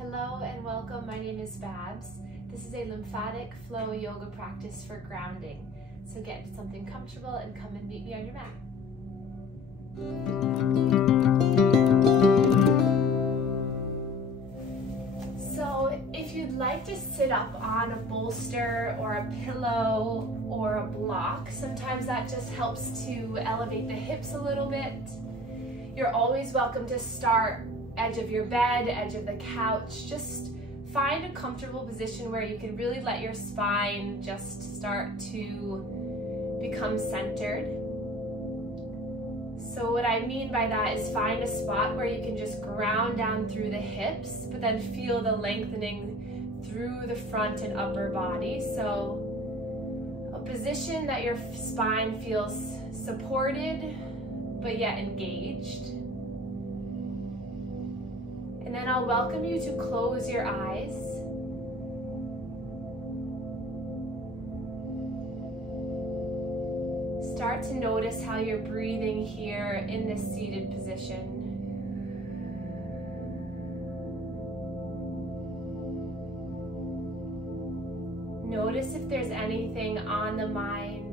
Hello and welcome, my name is Babz. This is a lymphatic flow yoga practice for grounding. So get something comfortable and come and meet me on your mat. So if you'd like to sit up on a bolster or a pillow or a block, sometimes that just helps to elevate the hips a little bit. You're always welcome to start edge of your bed, edge of the couch. Just find a comfortable position where you can really let your spine just start to become centered. So what I mean by that is find a spot where you can just ground down through the hips, but then feel the lengthening through the front and upper body. So a position that your spine feels supported, but yet engaged. And then I'll welcome you to close your eyes. Start to notice how you're breathing here in this seated position. Notice if there's anything on the mind.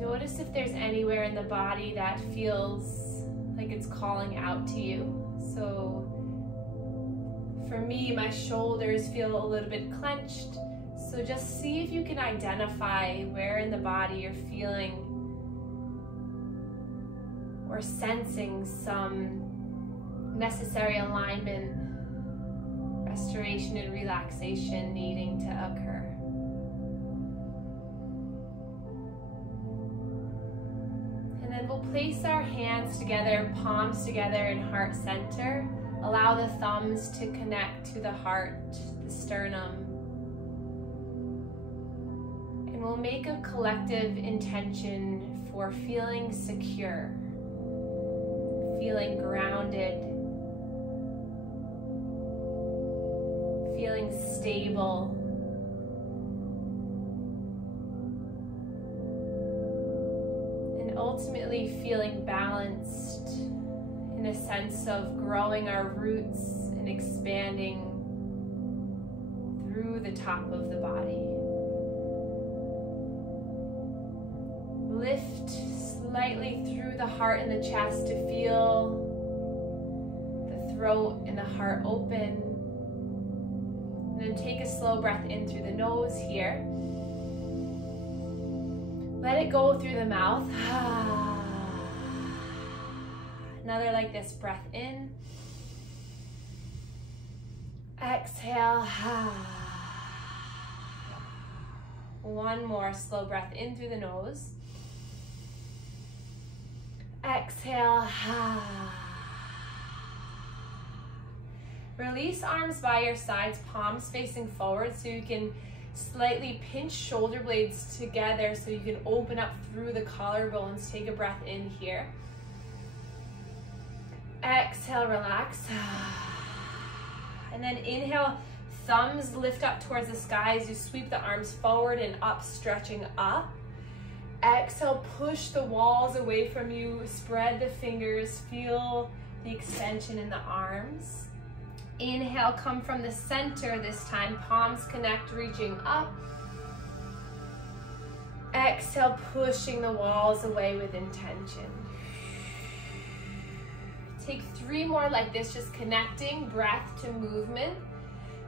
Notice if there's anywhere in the body that feels like it's calling out to you. So for me, my shoulders feel a little bit clenched. So just see if you can identify where in the body you're feeling or sensing some necessary alignment, restoration, and relaxation needing to occur. And then we'll place our hands together, palms together in heart center. Allow the thumbs to connect to the heart, the sternum. And we'll make a collective intention for feeling secure, feeling grounded, feeling stable. Ultimately feeling balanced in a sense of growing our roots and expanding through the top of the body. Lift slightly through the heart and the chest to feel the throat and the heart open. And then take a slow breath in through the nose here. Let it go through the mouth. Another like this, breath in. Exhale. One more slow breath in through the nose. Exhale. Release arms by your sides, palms facing forward so you can slightly pinch shoulder blades together so you can open up through the collarbones. Take a breath in here. Exhale, relax. And then inhale, thumbs lift up towards the sky as you sweep the arms forward and up, stretching up. Exhale, push the walls away from you. Spread the fingers, feel the extension in the arms. Inhale, come from the center this time. Palms connect, reaching up. Exhale, pushing the walls away with intention. Take 3 more like this, just connecting breath to movement.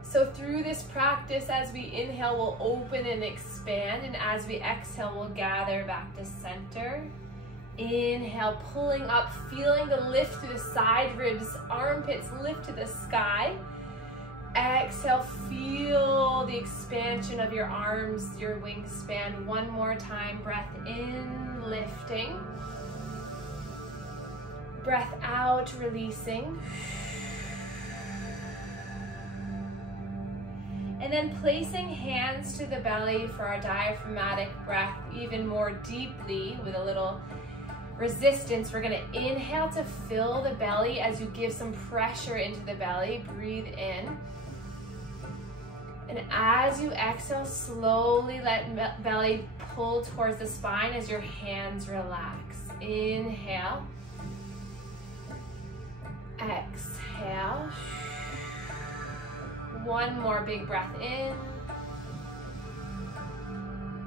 So through this practice, as we inhale, we'll open and expand. And as we exhale, we'll gather back to center. Inhale, pulling up, feeling the lift through the side ribs, armpits lift to the sky. Exhale, feel the expansion of your arms, your wingspan. One more time, breath in, lifting. Breath out, releasing. And then placing hands to the belly for our diaphragmatic breath even more deeply with a little resistance. We're gonna inhale to fill the belly as you give some pressure into the belly. Breathe in. And as you exhale, slowly let belly pull towards the spine as your hands relax. Inhale. Exhale. One more big breath in.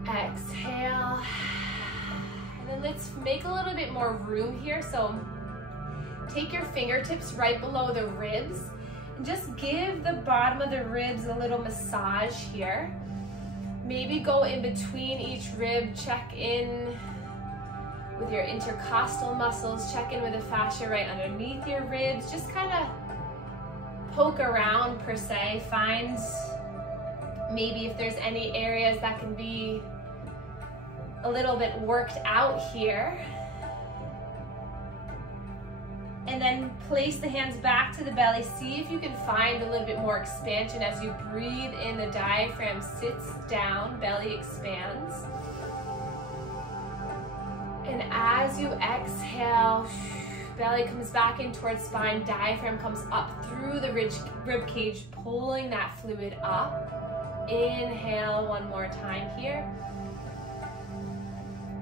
Exhale. And then let's make a little bit more room here. So take your fingertips right below the ribs and just give the bottom of the ribs a little massage here. Maybe go in between each rib, check in with your intercostal muscles, check in with the fascia right underneath your ribs. Just kind of poke around per se, find maybe if there's any areas that can be a little bit worked out here. And then place the hands back to the belly. See if you can find a little bit more expansion as you breathe in. The diaphragm sits down, belly expands. And as you exhale, belly comes back in towards spine, diaphragm comes up through the rib cage, pulling that fluid up. Inhale one more time here.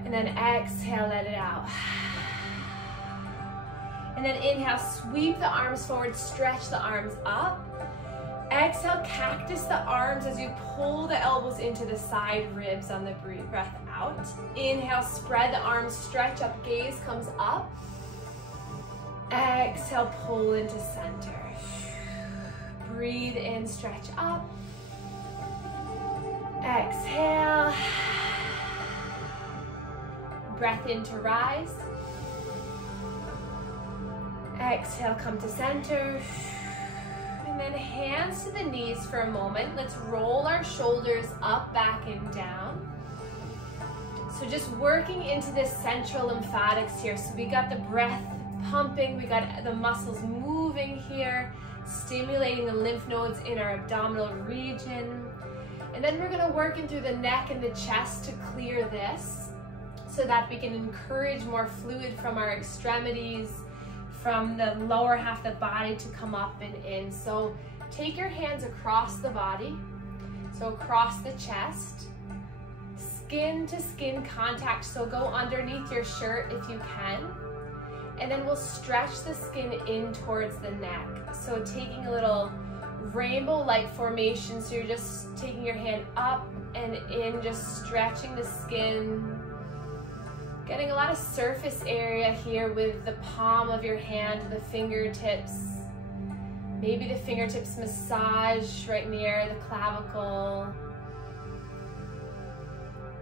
And then exhale, let it out. And then inhale, sweep the arms forward, stretch the arms up. Exhale, cactus the arms as you pull the elbows into the side ribs on the breath out. Inhale, spread the arms, stretch up, gaze comes up. Exhale, pull into center. Breathe in, stretch up. Exhale. Breath in to rise. Exhale, come to center. And then hands to the knees for a moment. Let's roll our shoulders up, back, and down. So just working into this central lymphatics here. So we got the breath pumping, we got the muscles moving here, stimulating the lymph nodes in our abdominal region. And then we're gonna work in through the neck and the chest to clear this so that we can encourage more fluid from our extremities, from the lower half of the body to come up and in. So take your hands across the body, so across the chest, skin to skin contact, so go underneath your shirt if you can. And then we'll stretch the skin in towards the neck. So taking a little rainbow-like formation, so you're just taking your hand up and in, just stretching the skin. Getting a lot of surface area here with the palm of your hand, the fingertips. Maybe the fingertips massage right near the clavicle.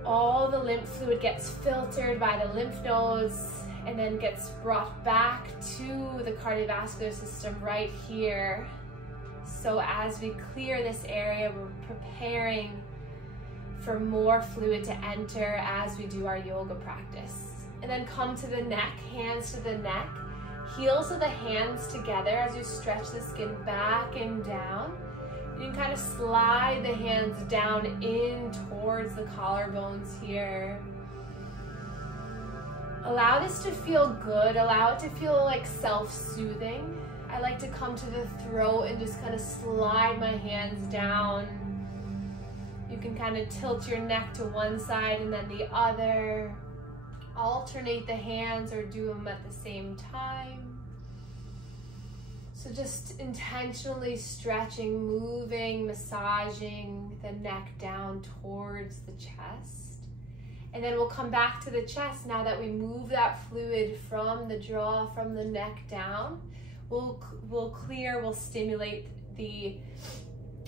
All the lymph fluid gets filtered by the lymph nodes and then gets brought back to the cardiovascular system right here. So as we clear this area, we're preparing for more fluid to enter as we do our yoga practice. And then come to the neck, hands to the neck, heels of the hands together as you stretch the skin back and down. You can kind of slide the hands down in towards the collarbones here. Allow this to feel good, allow it to feel like self-soothing. I like to come to the throat and just kind of slide my hands down. You can kind of tilt your neck to one side and then the other. Alternate the hands or do them at the same time. So just intentionally stretching, moving, massaging the neck down towards the chest. And then we'll come back to the chest now that we move that fluid from the jaw, from the neck down. We'll clear, we'll stimulate the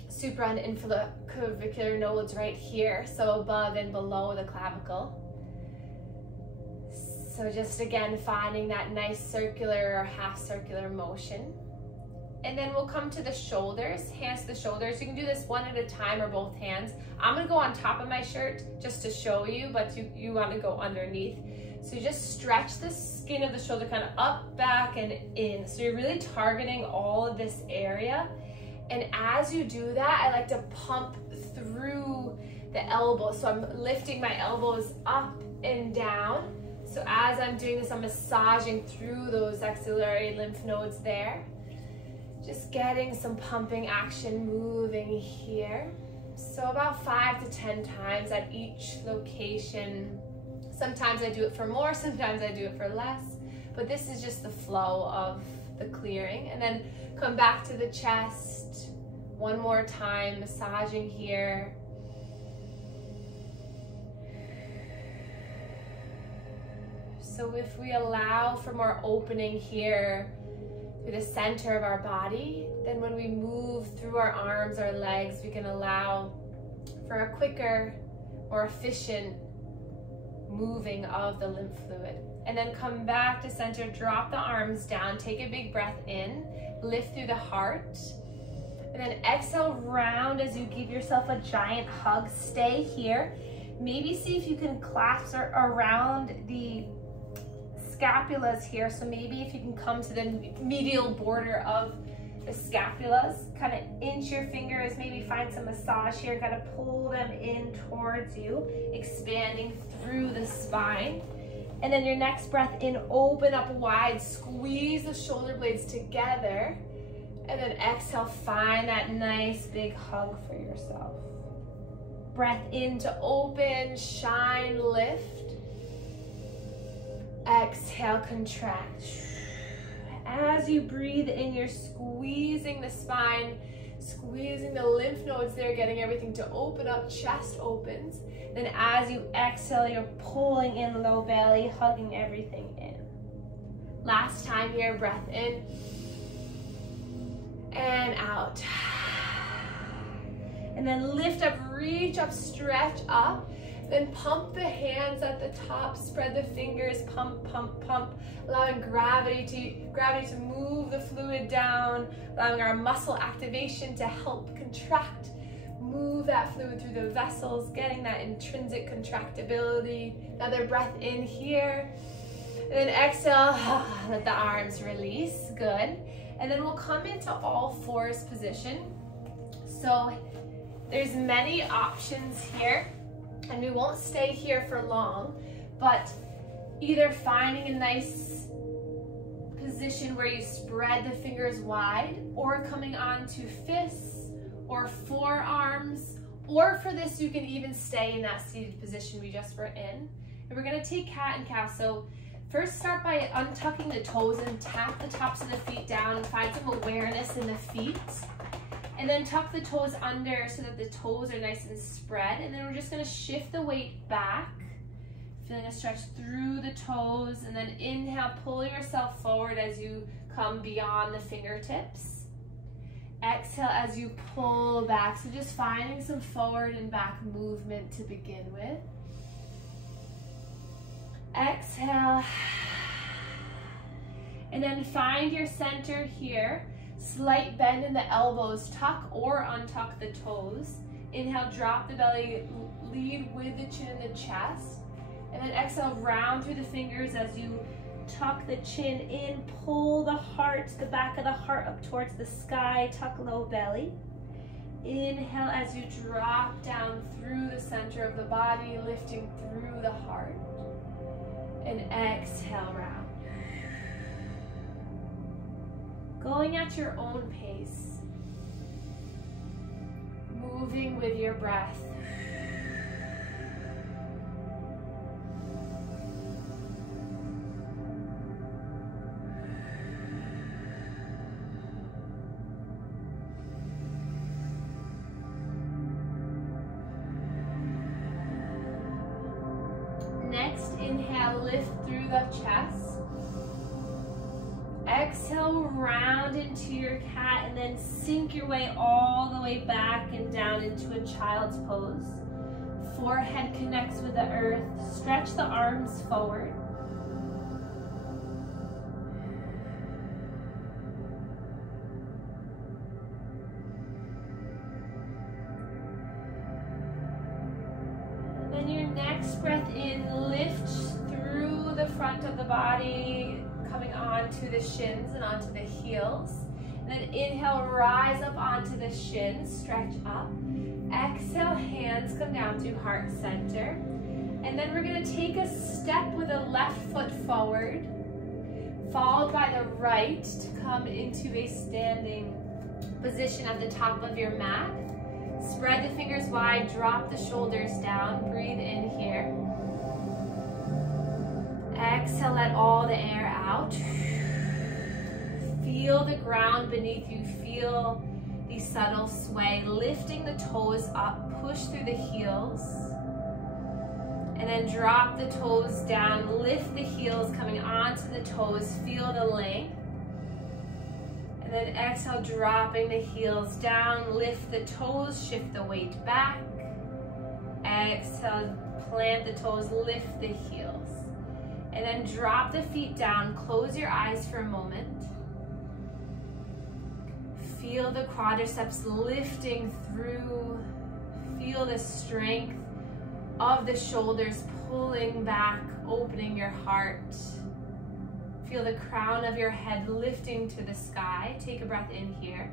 supra and infraclavicular nodes right here, so above and below the clavicle. So just again finding that nice circular or half circular motion. And then we'll come to the shoulders, hands to the shoulders. You can do this one at a time or both hands. I'm gonna go on top of my shirt just to show you, but you wanna go underneath. So you just stretch the skin of the shoulder kind of up, back, and in. So you're really targeting all of this area. And as you do that, I like to pump through the elbows. So I'm lifting my elbows up and down. So as I'm doing this, I'm massaging through those axillary lymph nodes there. Just getting some pumping action moving here. So about 5 to 10 times at each location. Sometimes I do it for more, sometimes I do it for less, but this is just the flow of the clearing. And then come back to the chest one more time, massaging here. So if we allow for more opening here through the center of our body, then when we move through our arms, our legs, we can allow for a quicker, more efficient moving of the lymph fluid. And then come back to center, drop the arms down, take a big breath in, lift through the heart, and then exhale, round as you give yourself a giant hug. Stay here. Maybe see if you can clasp around the scapulas here. So maybe if you can come to the medial border of the scapulas, kind of inch your fingers, maybe find some massage here, kind of pull them in towards you, expanding through the spine. And then your next breath in, open up wide, squeeze the shoulder blades together, and then exhale, find that nice big hug for yourself. Breath in to open, shine, lift. Exhale, contract. As you breathe in, you're squeezing the spine, squeezing the lymph nodes there, getting everything to open up, chest opens. Then as you exhale, you're pulling in low belly, hugging everything in. Last time here, breath in and out. And then lift up, reach up, stretch up. Then pump the hands at the top, spread the fingers, pump, pump, pump, allowing gravity to move the fluid down, allowing our muscle activation to help contract, move that fluid through the vessels, getting that intrinsic contractibility. Another breath in here, and then exhale, let the arms release, good. And then we'll come into all fours position. So there's many options here. And we won't stay here for long, but either finding a nice position where you spread the fingers wide, or coming onto fists or forearms, or for this you can even stay in that seated position we just were in. And we're gonna take cat and cow. So first start by untucking the toes and tap the tops of the feet down and find some awareness in the feet. And then tuck the toes under so that the toes are nice and spread. And then we're just gonna shift the weight back, feeling a stretch through the toes. And then inhale, pull yourself forward as you come beyond the fingertips. Exhale as you pull back. So just finding some forward and back movement to begin with. Exhale. And then find your center here. Slight bend in the elbows, tuck or untuck the toes. Inhale, drop the belly, lead with the chin and the chest. And then exhale, round through the fingers as you tuck the chin in, pull the heart, the back of the heart up towards the sky, tuck low belly. Inhale as you drop down through the center of the body, lifting through the heart. And exhale, round. Going at your own pace, moving with your breath. Next, inhale, lift through the chest. Exhale, round into your cat, and then sink your way all the way back and down into a child's pose. Forehead connects with the earth. Stretch the arms forward. And then your next breath in, lift through the front of the body, coming onto the shins and onto the heels. And then inhale, rise up onto the shins, stretch up. Exhale, hands come down to heart center. And then we're gonna take a step with the left foot forward, followed by the right to come into a standing position at the top of your mat. Spread the fingers wide, drop the shoulders down, breathe in here. Exhale, let all the air out. Feel the ground beneath you, feel the subtle sway, lifting the toes up, push through the heels. And then drop the toes down, lift the heels coming onto the toes, feel the length. And then exhale, dropping the heels down, lift the toes, shift the weight back. Exhale, plant the toes, lift the heels. And then drop the feet down, close your eyes for a moment. Feel the quadriceps lifting through. Feel the strength of the shoulders pulling back, opening your heart. Feel the crown of your head lifting to the sky. Take a breath in here.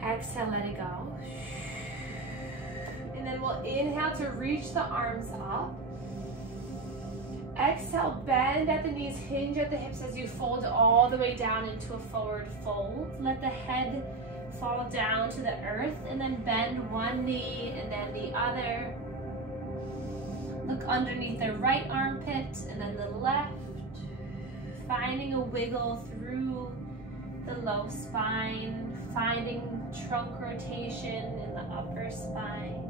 Exhale, let it go. And then we'll inhale to reach the arms up. Exhale, bend at the knees, hinge at the hips as you fold all the way down into a forward fold. Let the head fall down to the earth, and then bend one knee and then the other. Look underneath the right armpit and then the left, finding a wiggle through the low spine, finding trunk rotation in the upper spine.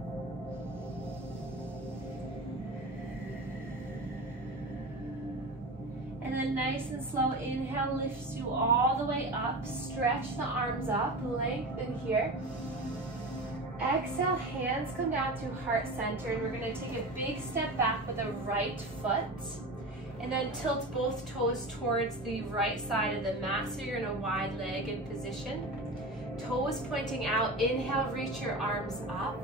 And then nice and slow, inhale lifts you all the way up. Stretch the arms up, lengthen here. Exhale, hands come down to heart center, and we're gonna take a big step back with the right foot. And then tilt both toes towards the right side of the mat, so you're in a wide legged position. Toes pointing out, inhale, reach your arms up.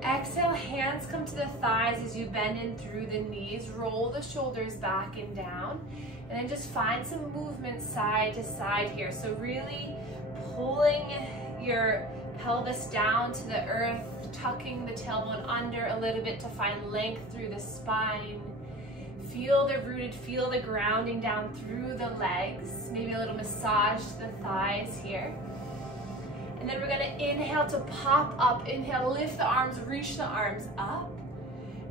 Exhale, hands come to the thighs as you bend in through the knees. Roll the shoulders back and down. And then just find some movement side to side here. So really pulling your pelvis down to the earth, tucking the tailbone under a little bit to find length through the spine. Feel the rooted, feel the grounding down through the legs. Maybe a little massage to the thighs here. And then we're gonna inhale to pop up. Inhale, lift the arms, reach the arms up.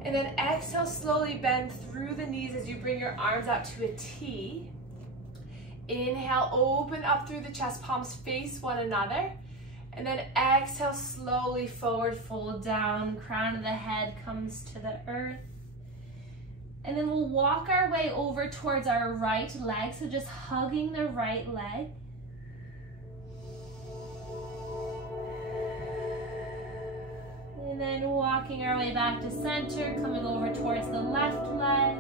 And then exhale, slowly bend through the knees as you bring your arms out to a T. Inhale, open up through the chest, palms face one another. And then exhale, slowly forward fold down, crown of the head comes to the earth. And then we'll walk our way over towards our right leg, so just hugging the right leg. And then walking our way back to center, coming over towards the left leg.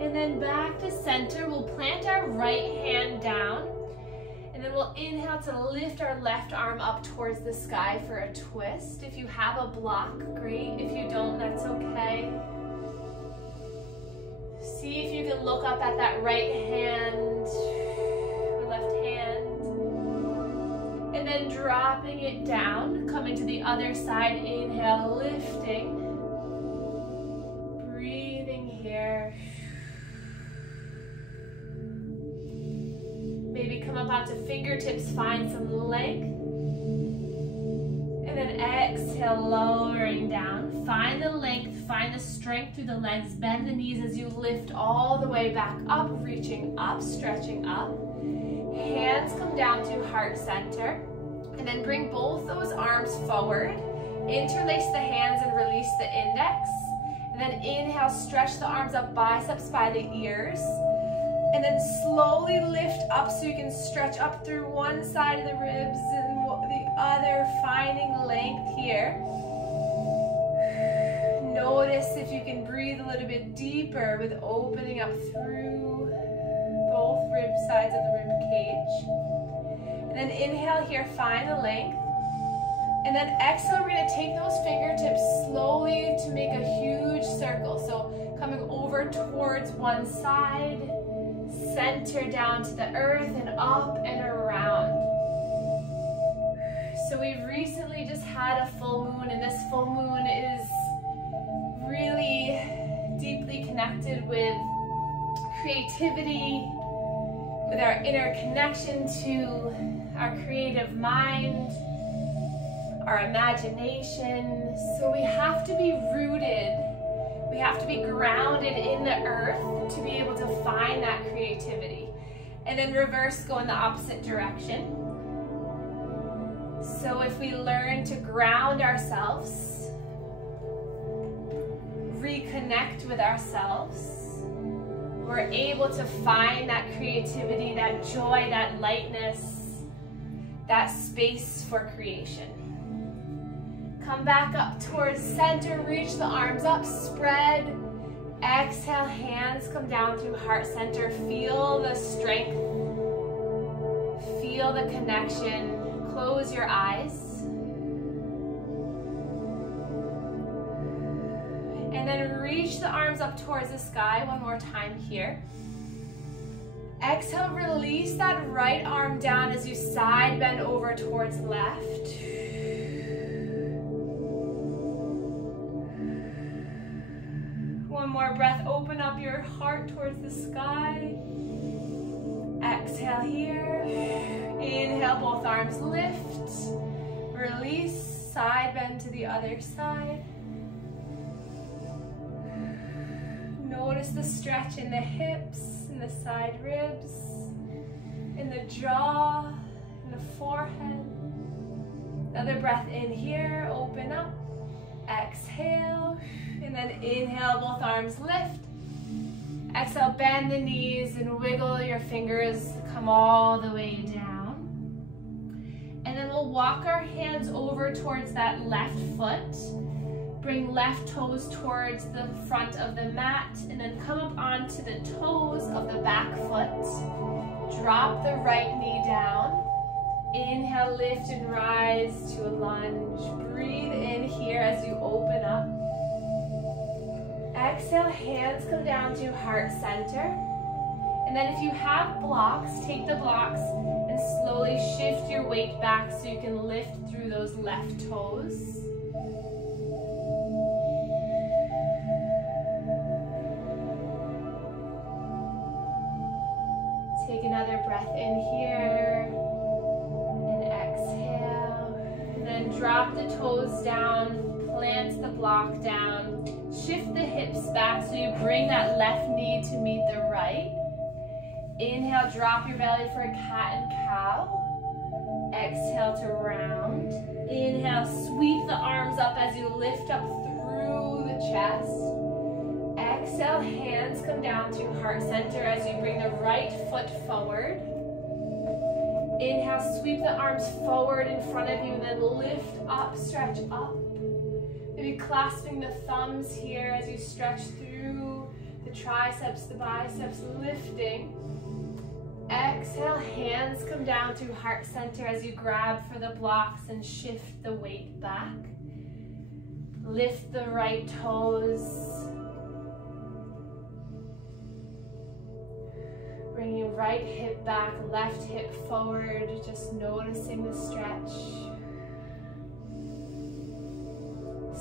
And then back to center, we'll plant our right hand down. And then we'll inhale to lift our left arm up towards the sky for a twist. If you have a block, great. If you don't, that's okay. See if you can look up at that right hand or left hand. And then dropping it down, coming to the other side, inhale, lifting. Breathing here. Maybe come up onto fingertips, find some length. And then exhale, lowering down. Find the length, find the strength through the legs. Bend the knees as you lift all the way back up, reaching up, stretching up. Hands come down to heart center. And then bring both those arms forward. Interlace the hands and release the index. And then inhale, stretch the arms up, biceps by the ears. And then slowly lift up so you can stretch up through one side of the ribs and the other, finding length here. Notice if you can breathe a little bit deeper with opening up through both rib sides of the rib cage. And then inhale here, find the length. And then exhale, we're gonna take those fingertips slowly to make a huge circle. So coming over towards one side, center down to the earth and up and around. So we recently just had a full moon, and this full moon is really deeply connected with creativity, with our inner connection to our creative mind, our imagination. So we have to be rooted, we have to be grounded in the earth to be able to find that creativity. And then reverse, go in the opposite direction. So if we learn to ground ourselves, reconnect with ourselves, we're able to find that creativity, that joy, that lightness, that space for creation. Come back up towards center, reach the arms up, spread. Exhale, hands come down through heart center. Feel the strength, feel the connection. Close your eyes. And then reach the arms up towards the sky one more time here. Exhale, release that right arm down as you side bend over towards left. One more breath, open up your heart towards the sky. Exhale here. Inhale, both arms lift. Release, side bend to the other side. Notice the stretch in the hips, in the side ribs, in the jaw, in the forehead. Another breath in here, open up. Exhale, and then inhale, both arms lift. Exhale, bend the knees and wiggle your fingers, come all the way down. And then we'll walk our hands over towards that left foot. Bring left toes towards the front of the mat, and then come up onto the toes of the back foot. Drop the right knee down. Inhale, lift and rise to a lunge. Breathe in here as you open up. Exhale, hands come down to heart center. And then if you have blocks, take the blocks and slowly shift your weight back so you can lift through those left toes. Take another breath in here and exhale. And then drop the toes down, plant the block down. Shift the hips back so you bring that left knee to meet the right. Inhale, drop your belly for a cat and cow. Exhale to round. Inhale, sweep the arms up as you lift up through the chest. Exhale, hands come down to heart center as you bring the right foot forward. Inhale, sweep the arms forward in front of you, and then lift up, stretch up. Maybe clasping the thumbs here as you stretch through the triceps, the biceps, lifting. Exhale, hands come down to heart center as you grab for the blocks and shift the weight back. Lift the right toes. Bringing right hip back, left hip forward, just noticing the stretch.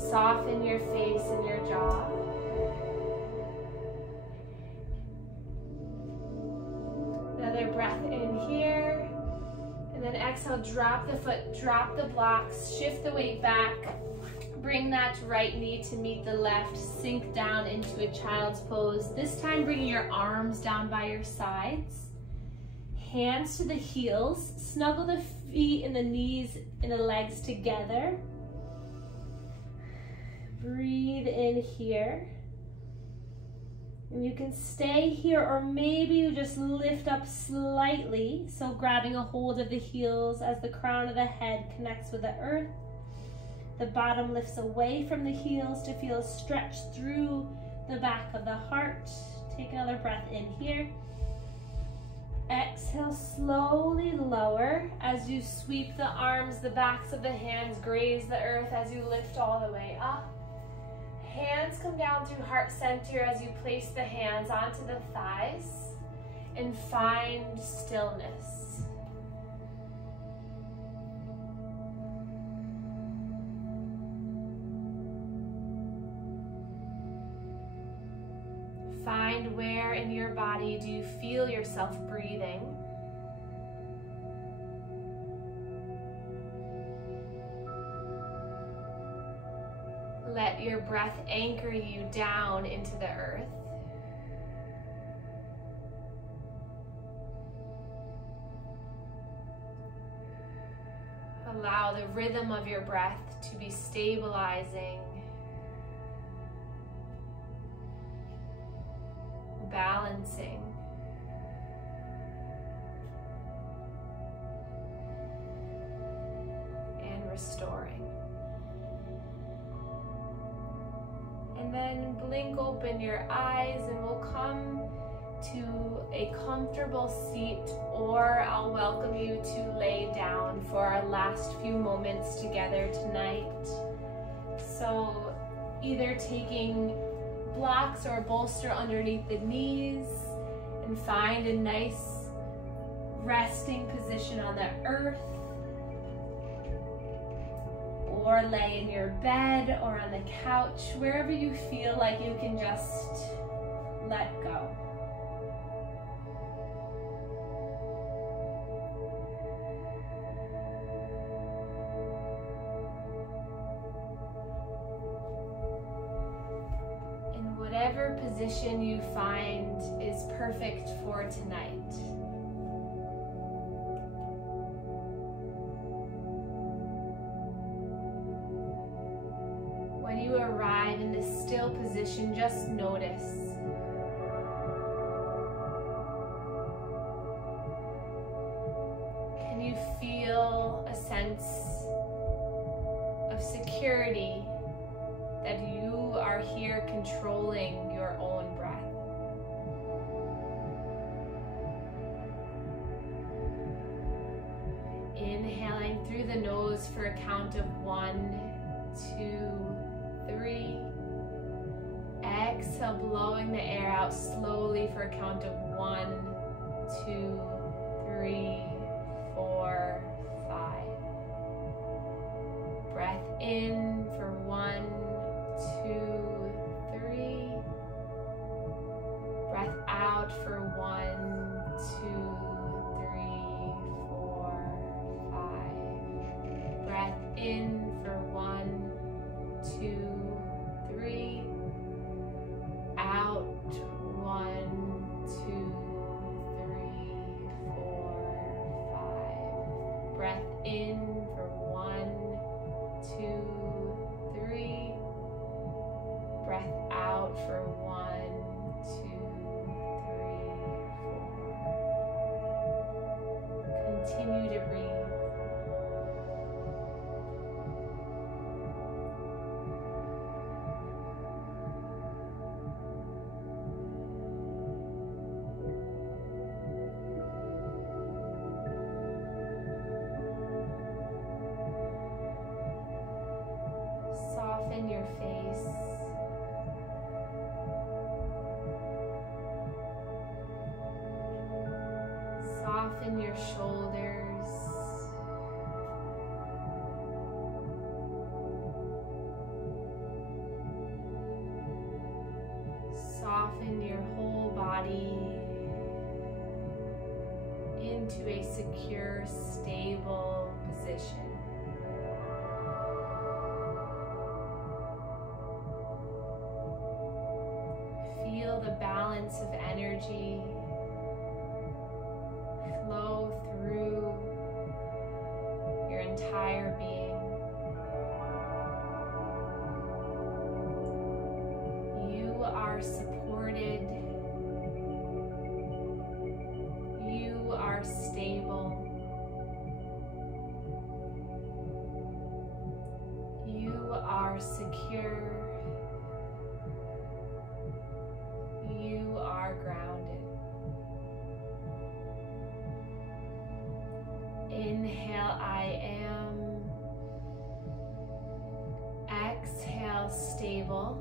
Soften your face and your jaw. Another breath in here. And then exhale, drop the foot, drop the blocks, shift the weight back. Bring that right knee to meet the left, sink down into a child's pose. This time bringing your arms down by your sides. Hands to the heels, snuggle the feet and the knees and the legs together. Breathe in here. And you can stay here, or maybe you just lift up slightly. So grabbing a hold of the heels as the crown of the head connects with the earth. The bottom lifts away from the heels to feel a stretch through the back of the heart. Take another breath in here. Exhale, slowly lower as you sweep the arms, the backs of the hands graze the earth as you lift all the way up. Hands come down to heart center as you place the hands onto the thighs and find stillness. find where in your body do you feel yourself breathing. Let your breath anchor you down into the earth. Allow the rhythm of your breath to be stabilizing, balancing, and restoring. And then blink open your eyes and we'll come to a comfortable seat, or I'll welcome you to lay down for our last few moments together tonight. So either taking blocks or a bolster underneath the knees and find a nice resting position on the earth, or lay in your bed or on the couch, wherever you feel like you can just let go. And whatever position you find is perfect for tonight. When you arrive in this still position, just notice. Can you feel a sense of security that you are here controlling your own breath? Inhaling through the nose for a count of 1, 2, 3. Exhale, blowing the air out slowly for a count of 1, 2, 3, 4, 5. Breath in for 1, 2, 3. Breath out for 1, 2, 3, 4, 5. Breath in for 1, 2, 3. Out 1, 2, 3, 4, 5. Breath in for 1, 2, 3. Breath out for 1, 2, 3, 4. Continue to breathe. Soften your face. Soften your shoulders. Soften your whole body into a secure, stable position. Feel the balance of energy flow through your entire being. You are supported. You are stable. You are secure. You are grounded. Inhale, I am. Exhale, stable.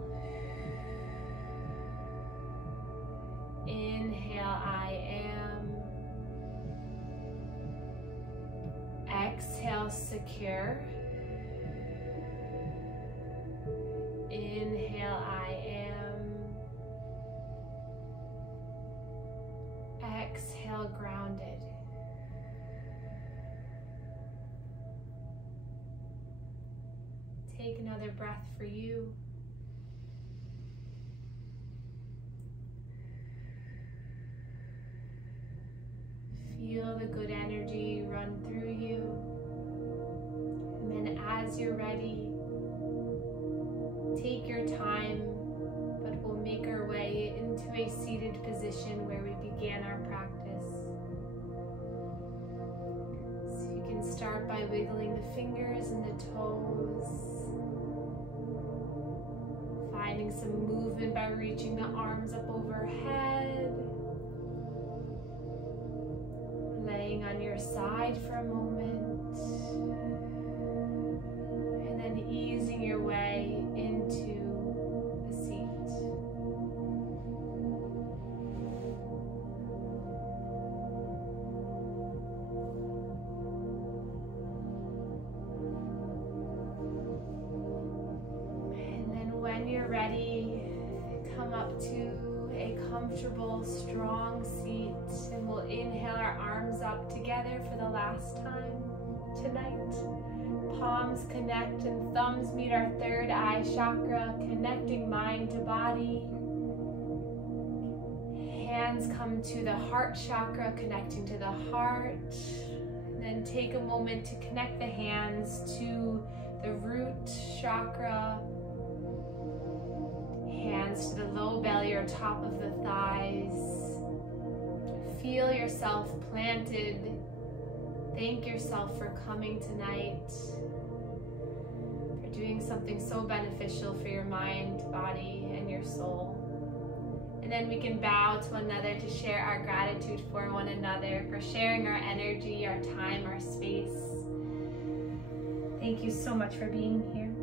Inhale, I am. Exhale, secure. Inhale, I am. take another breath for you. Feel the good energy run through you. And then as you're ready, take your time, but we'll make our way into a seated position where we began our practice. So you can start by wiggling the fingers and the toes, finding some movement by reaching the arms up overhead, laying on your side for a moment, and then easing your way into a seat. And then when you're ready, come up to a comfortable, strong seat, and we'll inhale our arms up together for the last time tonight. Palms connect and thumbs meet our third eye chakra, connecting mind to body. Hands come to the heart chakra, connecting to the heart. And then take a moment to connect the hands to the root chakra. Hands to the low belly or top of the thighs. Feel yourself planted. Thank yourself for coming tonight, for doing something so beneficial for your mind, body, and your soul. And then we can bow to one another to share our gratitude for one another, for sharing our energy, our time, our space. Thank you so much for being here.